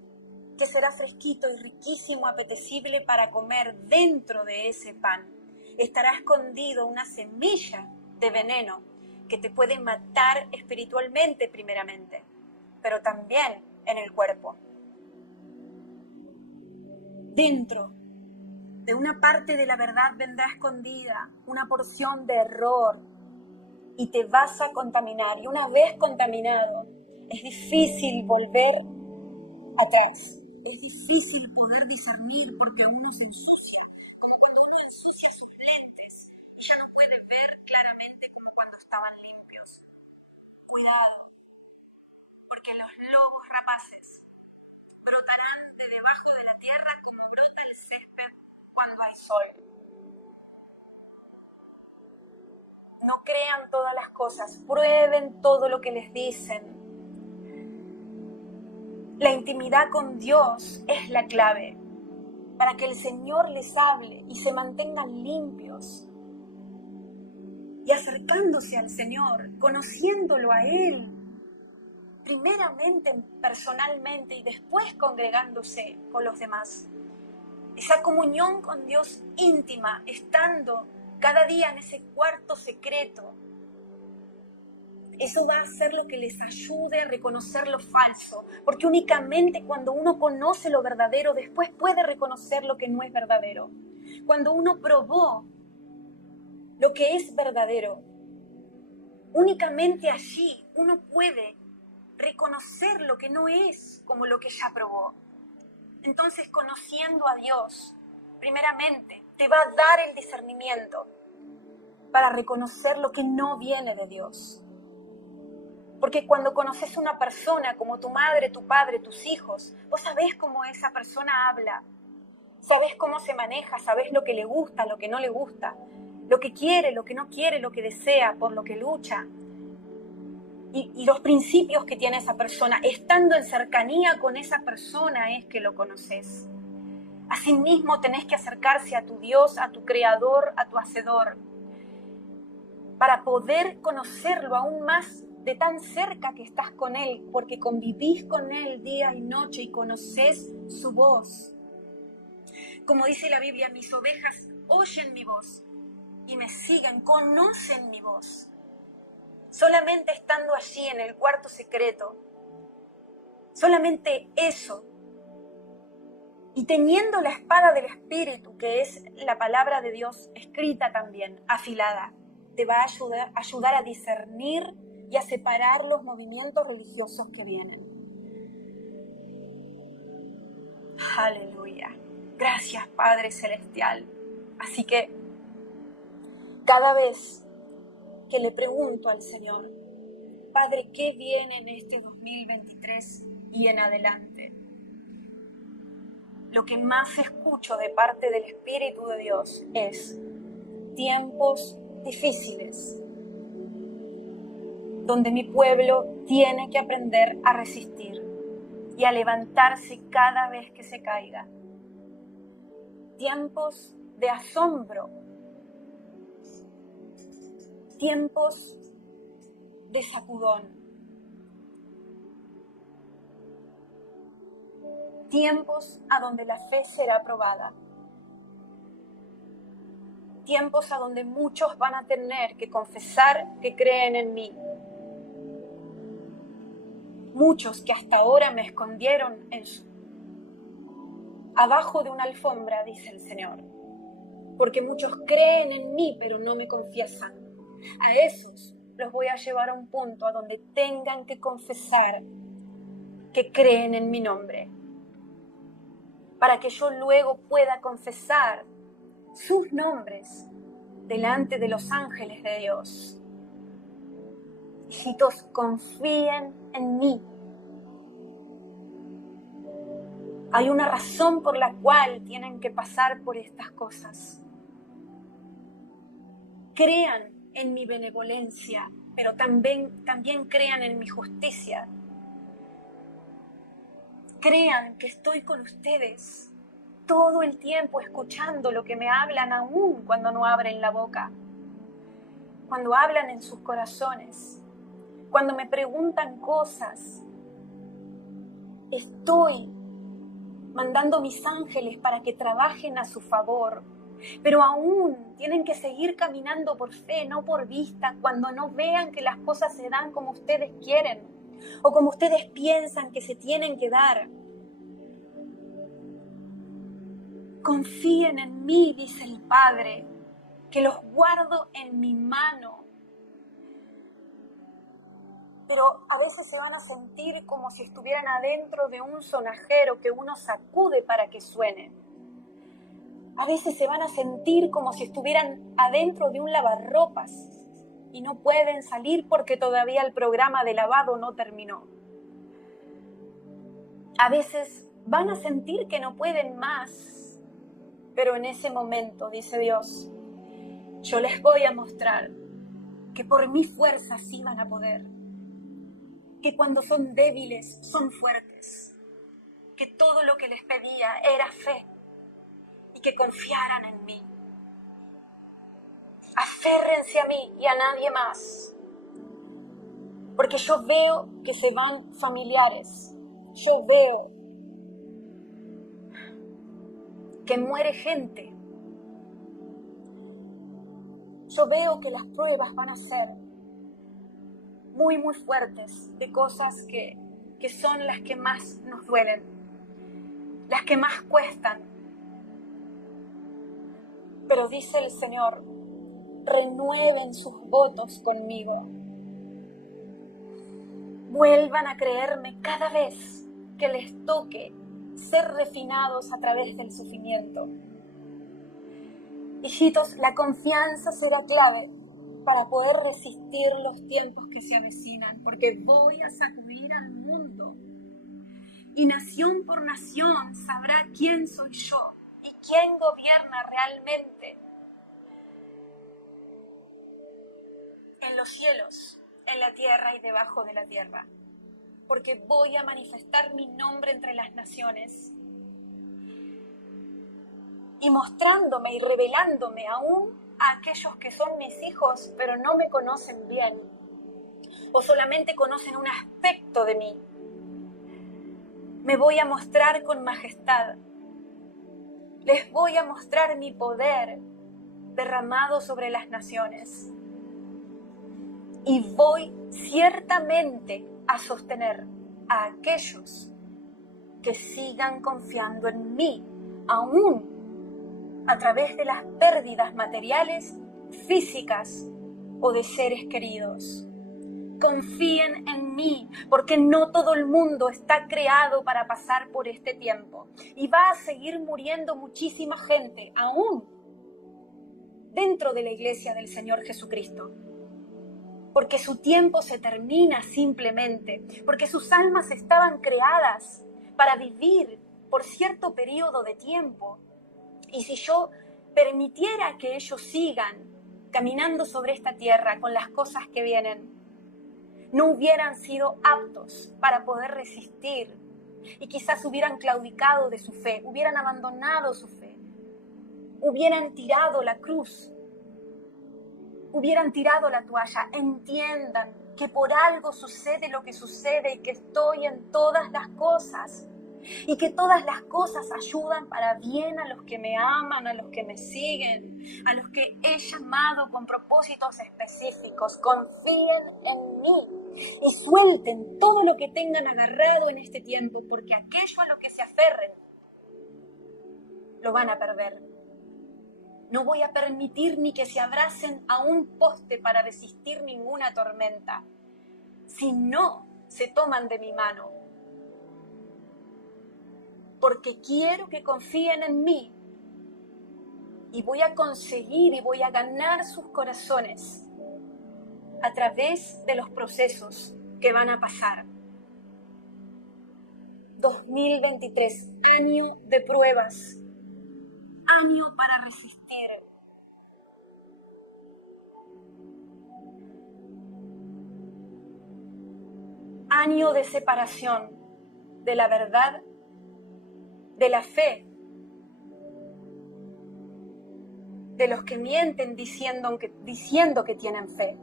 que será fresquito y riquísimo, apetecible para comer, dentro de ese pan estará escondido una semilla de veneno que te puede matar espiritualmente primeramente, pero también en el cuerpo. Dentro de una parte de la verdad vendrá escondida una porción de error y te vas a contaminar. Y una vez contaminado, es difícil volver atrás. Es difícil poder discernir porque uno se ensucia, como cuando uno ensucia sus lentes y ya no puede ver claramente como cuando estaban limpios. Cuidado, porque los lobos rapaces brotarán de debajo de la tierra como brota el césped cuando hay sol. No crean todas las cosas, prueben todo lo que les dicen. La intimidad con Dios es la clave para que el Señor les hable y se mantengan limpios. Y acercándose al Señor, conociéndolo a Él, primeramente personalmente y después congregándose con los demás. Esa comunión con Dios íntima, estando cada día en ese cuarto secreto. Eso va a ser lo que les ayude a reconocer lo falso, porque únicamente cuando uno conoce lo verdadero, después puede reconocer lo que no es verdadero. Cuando uno probó lo que es verdadero, únicamente allí uno puede reconocer lo que no es como lo que ya probó. Entonces, conociendo a Dios, primeramente, te va a dar el discernimiento para reconocer lo que no viene de Dios. Porque cuando conoces a una persona como tu madre, tu padre, tus hijos, vos sabés cómo esa persona habla, sabés cómo se maneja, sabés lo que le gusta, lo que no le gusta, lo que quiere, lo que no quiere, lo que desea, por lo que lucha. Y los principios que tiene esa persona, estando en cercanía con esa persona es que lo conoces. Asimismo tenés que acercarse a tu Dios, a tu Creador, a tu Hacedor, para poder conocerlo aún más de tan cerca que estás con Él, porque convivís con Él día y noche y conoces su voz. Como dice la Biblia, mis ovejas oyen mi voz y me siguen, conocen mi voz. Solamente estando allí en el cuarto secreto, solamente eso, y teniendo la espada del Espíritu, que es la palabra de Dios escrita también, afilada, te va a ayudar a discernir y a separar los movimientos religiosos que vienen. Aleluya. Gracias, Padre Celestial. Así que cada vez que le pregunto al Señor, Padre, ¿qué viene en este 2023 y en adelante? Lo que más escucho de parte del Espíritu de Dios es tiempos difíciles, donde mi pueblo tiene que aprender a resistir y a levantarse cada vez que se caiga. Tiempos de asombro, tiempos de sacudón, tiempos a donde la fe será probada, tiempos a donde muchos van a tener que confesar que creen en mí. Muchos que hasta ahora me escondieron abajo de una alfombra, dice el Señor. Porque muchos creen en mí, pero no me confiesan. A esos los voy a llevar a un punto a donde tengan que confesar que creen en mi nombre, para que yo luego pueda confesar sus nombres delante de los ángeles de Dios. Hijitos, confíen en mí. Hay una razón por la cual tienen que pasar por estas cosas. Crean en mi benevolencia, pero también crean en mi justicia. Crean que estoy con ustedes todo el tiempo escuchando lo que me hablan, aún cuando no abren la boca, cuando hablan en sus corazones, cuando me preguntan cosas. Estoy mandando mis ángeles para que trabajen a su favor, pero aún tienen que seguir caminando por fe, no por vista, cuando no vean que las cosas se dan como ustedes quieren o como ustedes piensan que se tienen que dar. Confíen en mí, dice el Padre, que los guardo en mi mano. Pero a veces se van a sentir como si estuvieran adentro de un sonajero que uno sacude para que suene. A veces se van a sentir como si estuvieran adentro de un lavarropas y no pueden salir porque todavía el programa de lavado no terminó. A veces van a sentir que no pueden más, pero en ese momento, dice Dios, yo les voy a mostrar que por mi fuerza sí van a poder, que cuando son débiles son fuertes, que todo lo que les pedía era fe y que confiaran en mí. Aférrense a mí y a nadie más, porque yo veo que se van familiares, yo veo que muere gente, yo veo que las pruebas van a ser muy, muy fuertes de cosas que son las que más nos duelen, las que más cuestan. Pero dice el Señor, renueven sus votos conmigo. Vuelvan a creerme cada vez que les toque ser refinados a través del sufrimiento. Hijitos, la confianza será clave para poder resistir los tiempos que se avecinan, porque voy a sacudir al mundo y nación por nación sabrá quién soy yo y quién gobierna realmente en los cielos, en la tierra y debajo de la tierra, porque voy a manifestar mi nombre entre las naciones y mostrándome y revelándome aún a aquellos que son mis hijos, pero no me conocen bien, o solamente conocen un aspecto de mí. Me voy a mostrar con majestad. Les voy a mostrar mi poder derramado sobre las naciones. Y voy ciertamente a sostener a aquellos que sigan confiando en mí, aún a través de las pérdidas materiales, físicas o de seres queridos. Confíen en mí, porque no todo el mundo está creado para pasar por este tiempo. Y va a seguir muriendo muchísima gente, aún dentro de la iglesia del Señor Jesucristo. Porque su tiempo se termina simplemente, porque sus almas estaban creadas para vivir por cierto periodo de tiempo. Y si yo permitiera que ellos sigan caminando sobre esta tierra con las cosas que vienen, no hubieran sido aptos para poder resistir y quizás hubieran claudicado de su fe, hubieran abandonado su fe, hubieran tirado la cruz, hubieran tirado la toalla. Entiendan que por algo sucede lo que sucede y que estoy en todas las cosas y que todas las cosas ayudan para bien a los que me aman, a los que me siguen, a los que he llamado con propósitos específicos. Confíen en mí y suelten todo lo que tengan agarrado en este tiempo, porque aquello a lo que se aferren lo van a perder. No voy a permitir ni que se abracen a un poste para resistir ninguna tormenta. Si no se toman de mi mano, porque quiero que confíen en mí y voy a conseguir y voy a ganar sus corazones a través de los procesos que van a pasar. 2023, año de pruebas, año para resistir. Año de separación de la verdad, de la fe, de los que mienten diciendo que tienen fe.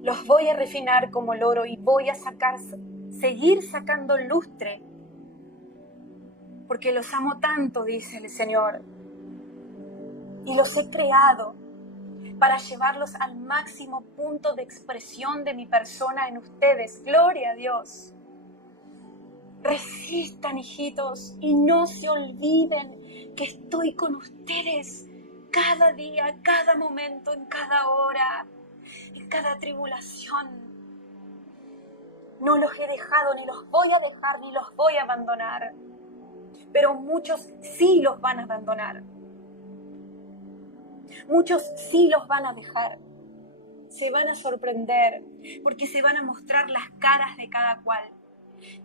Los voy a refinar como el oro y voy a seguir sacando lustre, porque los amo tanto, dice el Señor, y los he creado para llevarlos al máximo punto de expresión de mi persona en ustedes. Gloria a Dios. Resistan, hijitos, y no se olviden que estoy con ustedes cada día, cada momento, en cada hora, en cada tribulación. No los he dejado, ni los voy a dejar, ni los voy a abandonar. Pero muchos sí los van a abandonar. Muchos sí los van a dejar. Se van a sorprender porque se van a mostrar las caras de cada cual.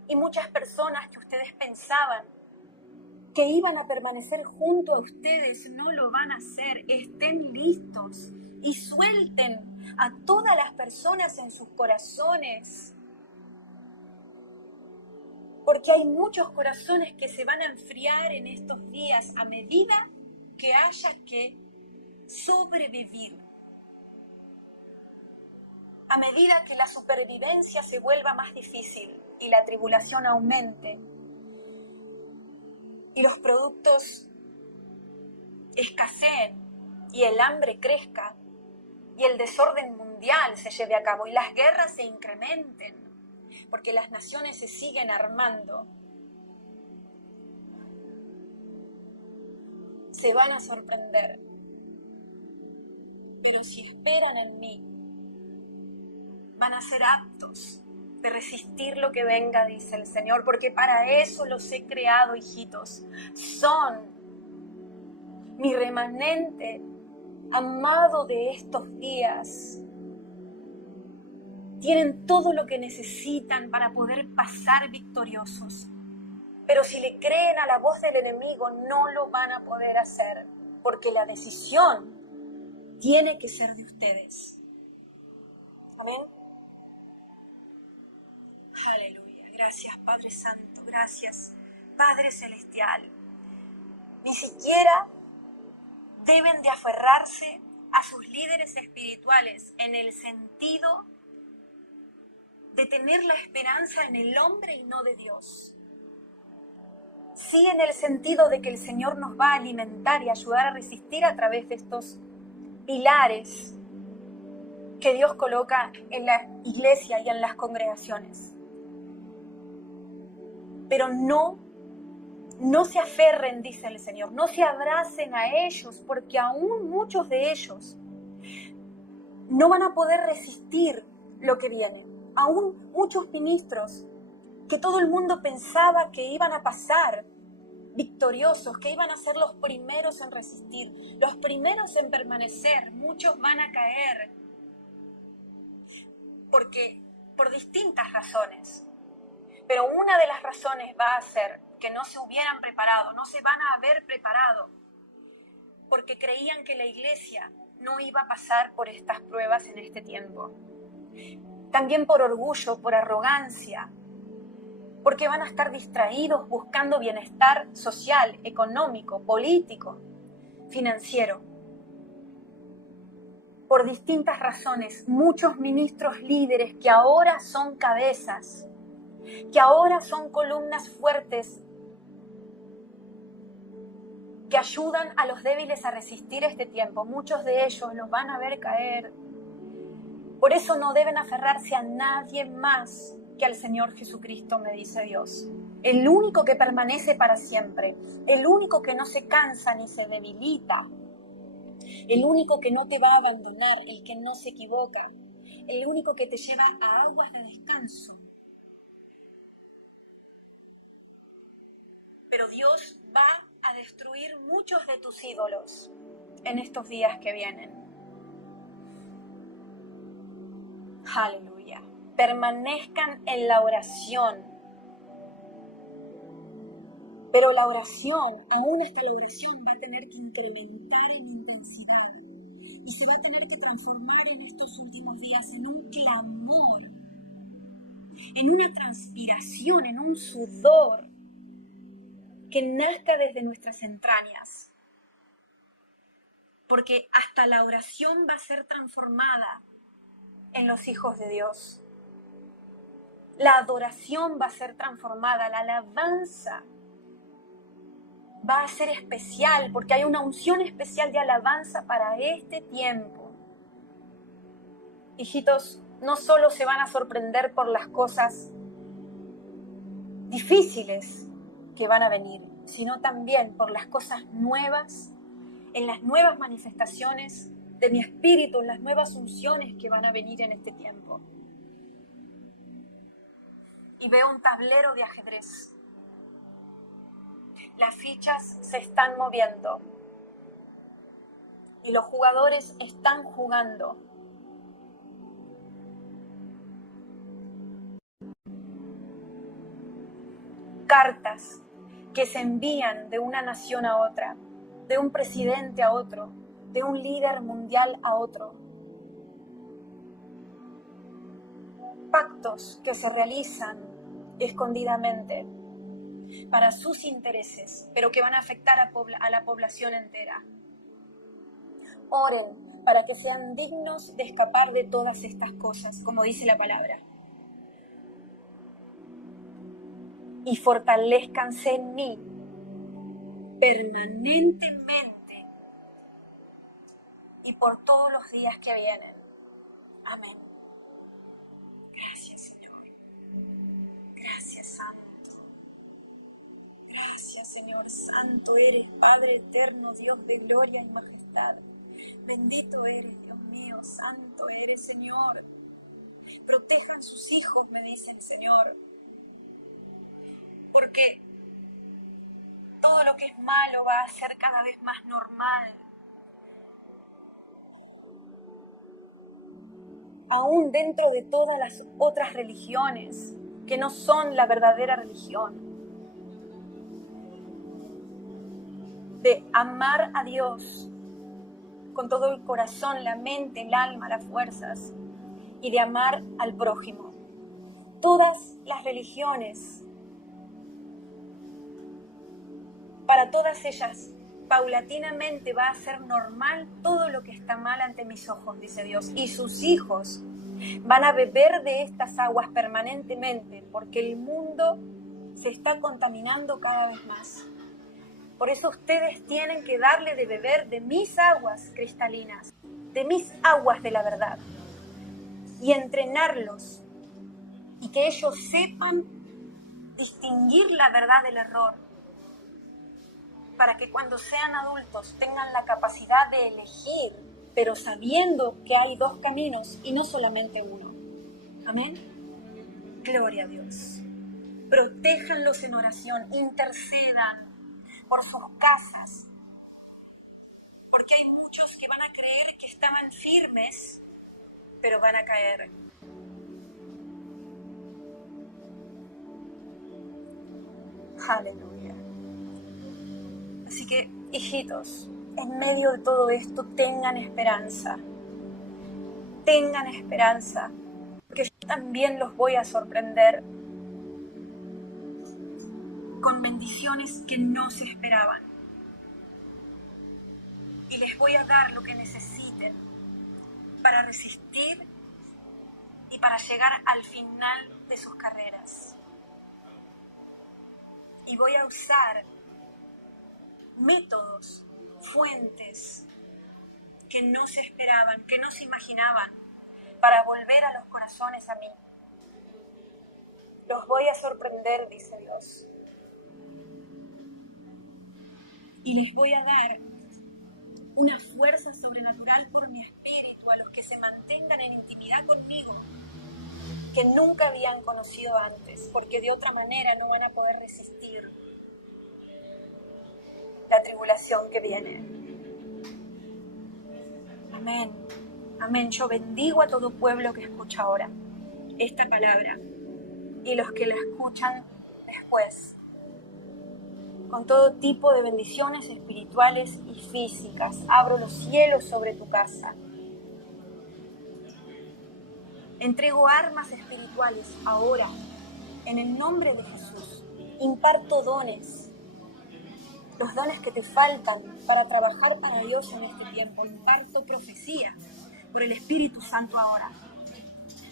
Y muchas personas que ustedes pensaban que iban a permanecer junto a ustedes no lo van a hacer. Estén listos y suelten a todas las personas en sus corazones. Porque hay muchos corazones que se van a enfriar en estos días a medida que haya que sobrevivir. A medida que la supervivencia se vuelva más difícil y la tribulación aumente y los productos escaseen y el hambre crezca y el desorden mundial se lleve a cabo y las guerras se incrementen, porque las naciones se siguen armando, se van a sorprender. Pero si esperan en mí, van a ser aptos de resistir lo que venga, dice el Señor, porque para eso los he creado, hijitos. Son mi remanente amado de estos días. Tienen todo lo que necesitan para poder pasar victoriosos. Pero si le creen a la voz del enemigo, no lo van a poder hacer, porque la decisión tiene que ser de ustedes. Amén. Aleluya. Gracias, Padre Santo. Gracias, Padre Celestial. Ni siquiera deben de aferrarse a sus líderes espirituales en el sentido de tener la esperanza en el hombre y no de Dios. Sí, en el sentido de que el Señor nos va a alimentar y ayudar a resistir a través de estos pilares que Dios coloca en la iglesia y en las congregaciones. Pero no se aferren, dice el Señor, no se abracen a ellos, porque aún muchos de ellos no van a poder resistir lo que viene. Aún muchos ministros que todo el mundo pensaba que iban a pasar victoriosos, que iban a ser los primeros en resistir, los primeros en permanecer, muchos van a caer porque por distintas razones. Pero una de las razones va a ser que no se hubieran preparado, no se van a haber preparado, porque creían que la iglesia no iba a pasar por estas pruebas en este tiempo. También por orgullo, por arrogancia, porque van a estar distraídos buscando bienestar social, económico, político, financiero. Por distintas razones, muchos ministros líderes que ahora son cabezas, que ahora son columnas fuertes, que ayudan a los débiles a resistir este tiempo, muchos de ellos los van a ver caer. Por eso no deben aferrarse a nadie más que al Señor Jesucristo, me dice Dios. el único que permanece para siempre, el único que no se cansa ni se debilita, el único que no te va a abandonar, el que no se equivoca, el único que te lleva a aguas de descanso. Pero Dios va a destruir muchos de tus ídolos en estos días que vienen. Aleluya. Permanezcan en la oración. Pero la oración, aún hasta la oración, va a tener que incrementar en intensidad. Y se va a tener que transformar en estos últimos días en un clamor, en una transpiración, en un sudor que nazca desde nuestras entrañas. Porque hasta la oración va a ser transformada en los hijos de Dios. La adoración va a ser transformada, la alabanza va a ser especial, porque hay una unción especial de alabanza para este tiempo. Hijitos, no solo se van a sorprender por las cosas difíciles que van a venir, sino también por las cosas nuevas, en las nuevas manifestaciones de mi espíritu, en las nuevas unciones que van a venir en este tiempo. Y veo un tablero de ajedrez. Las fichas se están moviendo y los jugadores están jugando. Cartas que se envían de una nación a otra, de un presidente a otro, de un líder mundial a otro. Pactos que se realizan escondidamente para sus intereses, pero que van a afectar a la población entera. Oren para que sean dignos de escapar de todas estas cosas, como dice la palabra. Y fortalezcanse en mí permanentemente y por todos los días que vienen. Amén. Gracias, Señor. Gracias, Santo. Gracias, Señor. Santo eres, Padre eterno, Dios de gloria y majestad. Bendito eres, Dios mío. Santo eres, Señor. Protejan sus hijos, me dicen, Señor. Porque todo lo que es malo va a ser cada vez más normal. Aún dentro de todas las otras religiones que no son la verdadera religión. De amar a Dios con todo el corazón, la mente, el alma, las fuerzas, y de amar al prójimo. Todas las religiones, para todas ellas, paulatinamente va a ser normal todo lo que está mal ante mis ojos, dice Dios. Y sus hijos van a beber de estas aguas permanentemente, porque el mundo se está contaminando cada vez más. Por eso ustedes tienen que darle de beber de mis aguas cristalinas, de mis aguas de la verdad, y entrenarlos, y que ellos sepan distinguir la verdad del error, para que cuando sean adultos tengan la capacidad de elegir, pero sabiendo que hay dos caminos y no solamente uno. Amén. Gloria a Dios. Protéjanlos en oración, intercedan por sus casas, porque hay muchos que van a creer que estaban firmes, pero van a caer. Aleluya. Así que, hijitos, en medio de todo esto, tengan esperanza. Tengan esperanza, porque yo también los voy a sorprender con bendiciones que no se esperaban. Y les voy a dar lo que necesiten para resistir y para llegar al final de sus carreras. Y voy a usar métodos, fuentes que no se esperaban, que no se imaginaban, para volver a los corazones a mí. Los voy a sorprender, dice Dios. Y les voy a dar una fuerza sobrenatural por mi espíritu a los que se mantengan en intimidad conmigo, que nunca habían conocido antes, porque de otra manera no van a poder resistir la tribulación que viene. Amén. Amén. Yo bendigo a todo pueblo que escucha ahora esta palabra y los que la escuchan después, con todo tipo de bendiciones espirituales y físicas. Abro los cielos sobre tu casa. Entrego armas espirituales ahora, en el nombre de Jesús. Imparto dones, los dones que te faltan para trabajar para Dios en este tiempo. Imparto profecía por el Espíritu Santo ahora.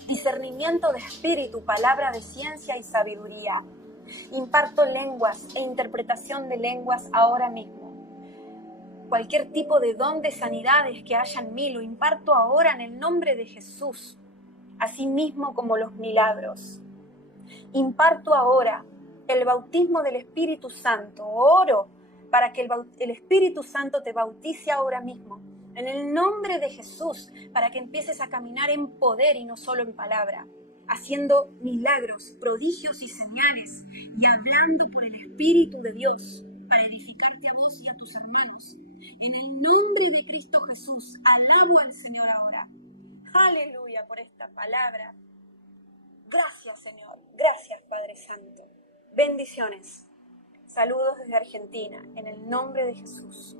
Discernimiento de espíritu, palabra de ciencia y sabiduría. Imparto lenguas e interpretación de lenguas ahora mismo. Cualquier tipo de don de sanidades que haya en mí, lo imparto ahora en el nombre de Jesús, así mismo como los milagros. Imparto ahora el bautismo del Espíritu Santo. Oro para que el Espíritu Santo te bautice ahora mismo, en el nombre de Jesús, para que empieces a caminar en poder y no solo en palabra, haciendo milagros, prodigios y señales, y hablando por el Espíritu de Dios, para edificarte a vos y a tus hermanos. En el nombre de Cristo Jesús, alabo al Señor ahora. Aleluya por esta palabra. Gracias, Señor. Gracias, Padre Santo. Bendiciones. Saludos desde Argentina, en el nombre de Jesús.